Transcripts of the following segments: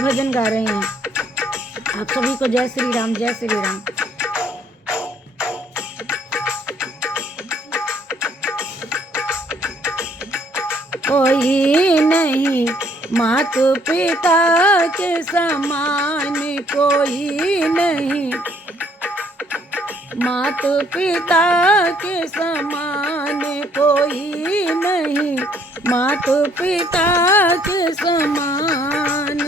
भजन गा रहे हैं। आप सभी को जय श्री राम, जय श्री राम। कोई नहीं मात पिता के समान, कोई नहीं मात पिता के समान, कोई नहीं मात पिता के समान।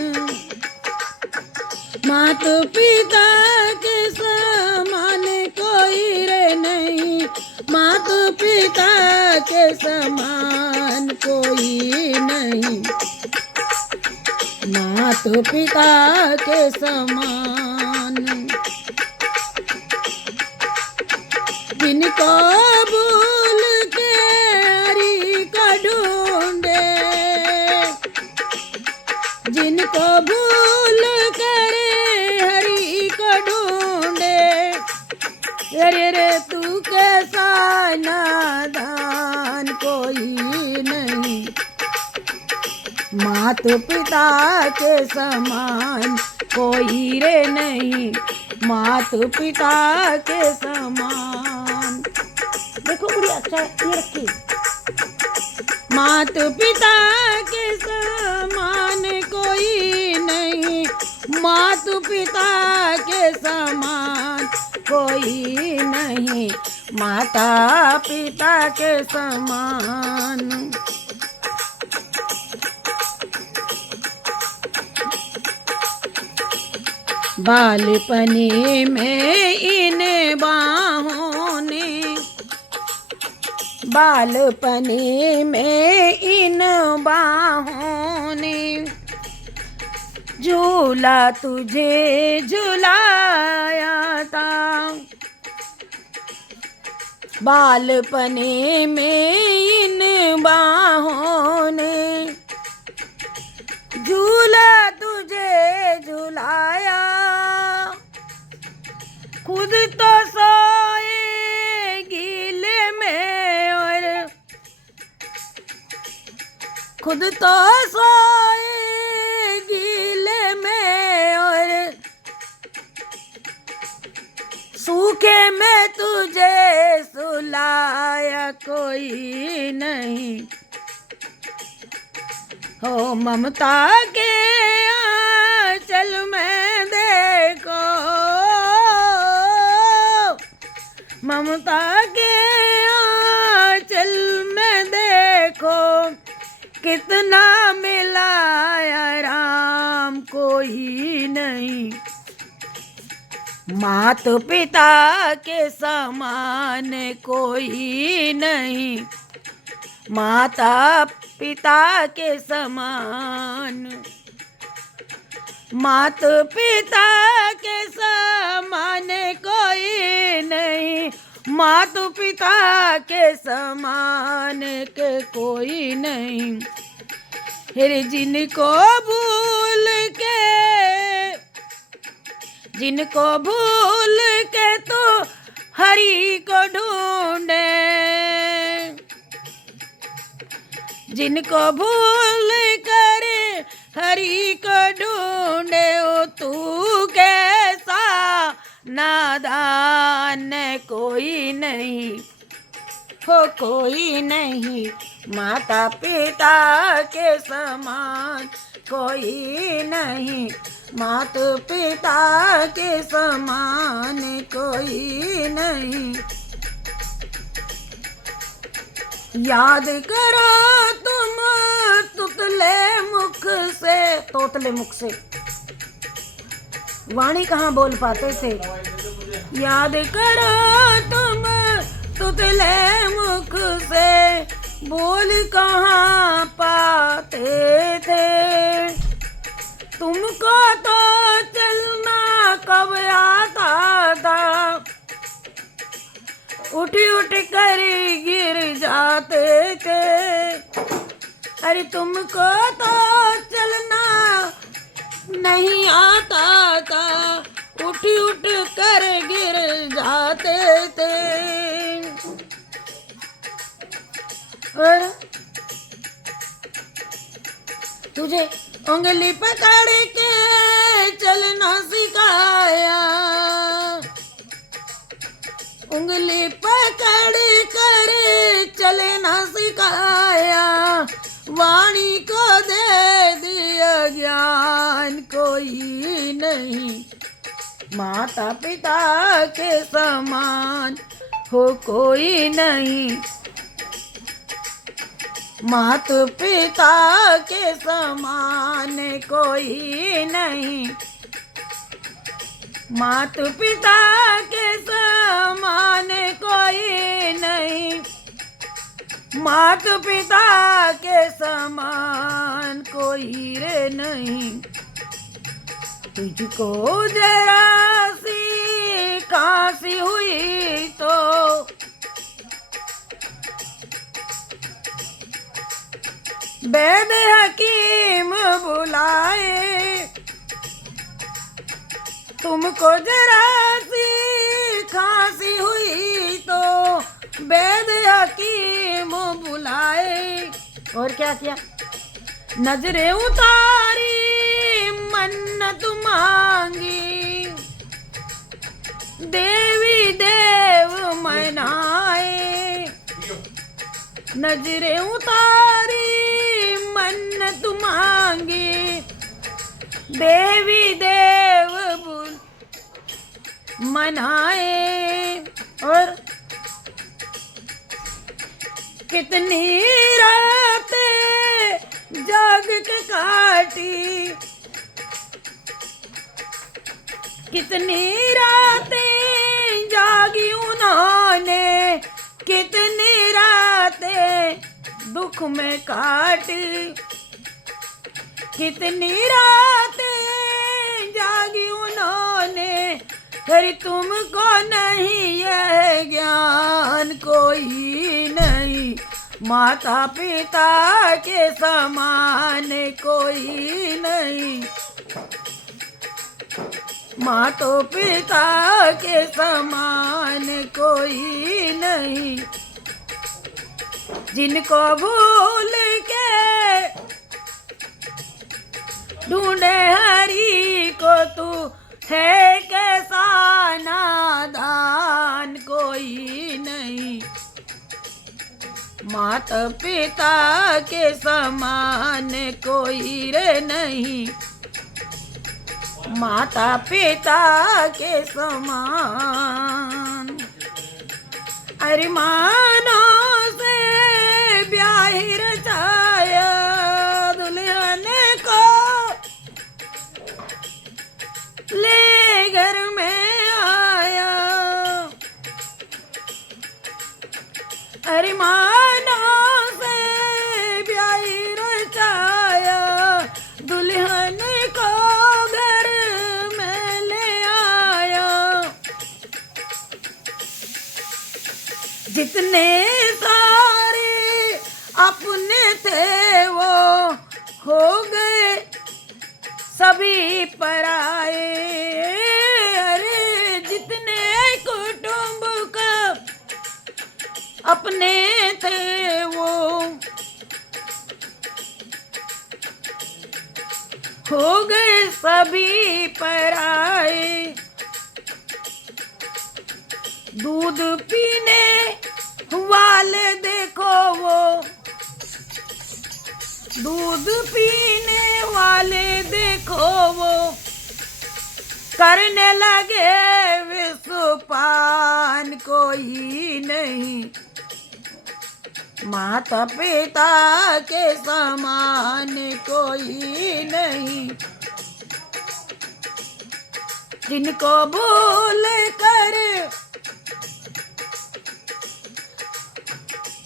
मात पिता के समान कोई रे नहीं, मात पिता के समान कोई नहीं, मात पिता के समान। जिनको भूल के हरि को ढूंढे, जिनको भूल करे हरि को ढूंढे, अरे रे तू कैसा नादान कोई नहीं, मात पिता के समान कोई रे नहीं, मात पिता के समान। देखो बड़ी अच्छा ये रखी, मात पिता के समान कोई नहीं, मात पिता के समान कोई नहीं, माता पिता के समान। बालपने में इन बाहों ने, बालपने में इन बाहों ने झूला तुझे झुलाया था, बालपने में इन बाहों ने झूला तुझे झुलाया, खुद तो सोए गीले में और खुद तो सोए गीले में और सूखे में तुझे सुलाया कोई नहीं, हो ममता के आंचल में देखो, ममता के आंचल में देखो, कितना मिला राम कोई नहीं, मात पिता के समान कोई नहीं, माता पिता के समान, मात पिता के समान कोई नहीं, मात पिता के समान के कोई नहीं। फिर जिनको भूल के, जिनको भूल के तो हरि को ढूंढे, जिनको भूल कर हरि को ढूंढे, ओ तू कैसा नादान कोई नहीं, हो कोई नहीं, माता पिता के समान कोई नहीं, मात पिता के समान कोई नहीं। याद करो तुम तुतले मुख से, तोतले मुख से वाणी कहाँ बोल पाते थे। याद करो तुम तुतले मुख से बोल कहाँ पाते थे, तुमको तो चलना कब आता था, उठ उठ कर गिर जाते थे, अरे तुमको तो चलना नहीं आता था, उठ उठ कर गिर जाते थे। और तुझे उंगली पकड़ के चलना सिखाया, उंगली पकड़ कर चलना सिखाया, वाणी को दे दिया ज्ञान कोई नहीं, माता पिता के समान हो कोई नहीं, माता पिता के समान कोई नहीं, माता पिता के समान कोई नहीं, माता पिता के समान कोई रे नहीं, तुझको जरा सी काशी हुई तो वैद हकीम बुलाए, तुमको जरा सी खांसी हुई तो वैद हकीम बुलाए। और क्या किया? नजरें उतारी मन्नत मांगी, देवी देव मनाए, नजरें उतारी मन्नत मांगी, देवी देव मनाए। और कितनी रातें जाग के काटी, कितनी रातें जागी उन्होंने, कितनी रातें दुख में काटी, कितनी रातें जागी उन्होंने, फिर तुमको नहीं यह ज्ञान कोई नहीं, माता पिता के समान कोई नहीं, माता पिता के समान कोई नहीं, जिनको भूल के ढूंढे हरि को तू है कैसा नादान कोई नहीं, माता पिता के समान कोई रे नहीं, माता पिता के समान। अरे मानो से ब्याही रचाया, दुल्हन को ले घर में आया, अरे मानो से ब्याही रचाया, दुल्हन को घर में ले आया, जितने सारे अपने थे वो हो गए सभी पराए, अरे जितने कुटुंब का अपने थे वो हो गए सभी पराए, दूध पीने वाले देखो वो, दूध पीने वाले देखो वो करने लगे विषपान कोई नहीं, माता पिता के समान कोई नहीं, जिनको भूल कर,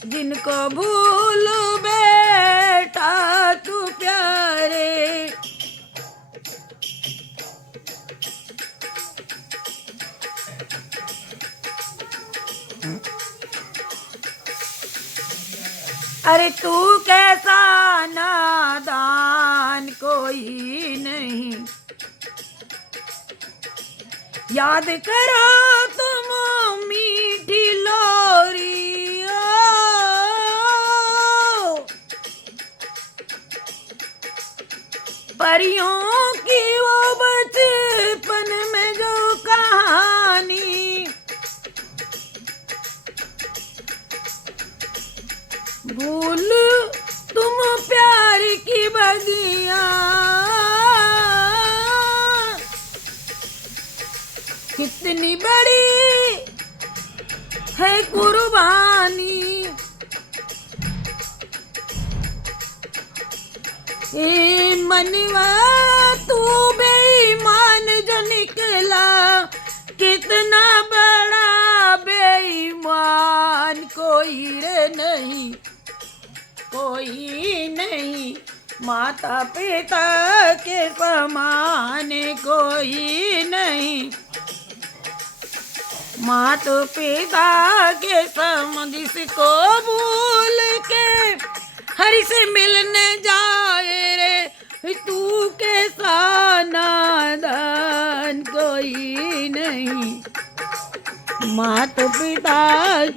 जिनको भूल बेटा तू प्यारे, अरे तू कैसा नादान कोई नहीं, याद करो तुम मीठी लोरी, परियों की वो बचपन लगिया, कितनी बड़ी है कुर्बानी, ए मनवा तू बेईमान जो निकला, कितना बड़ा बेईमान, कोई रे नहीं, कोई नहीं, माता पिता के समान कोई नहीं, माता पिता के समान, जिसको भूल के हरि से मिलने जाए रे तू कैसा नादान, कोई नहीं, माता पिता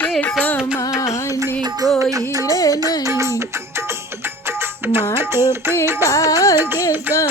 के समान कोई रे नहीं, माता पिता के समान।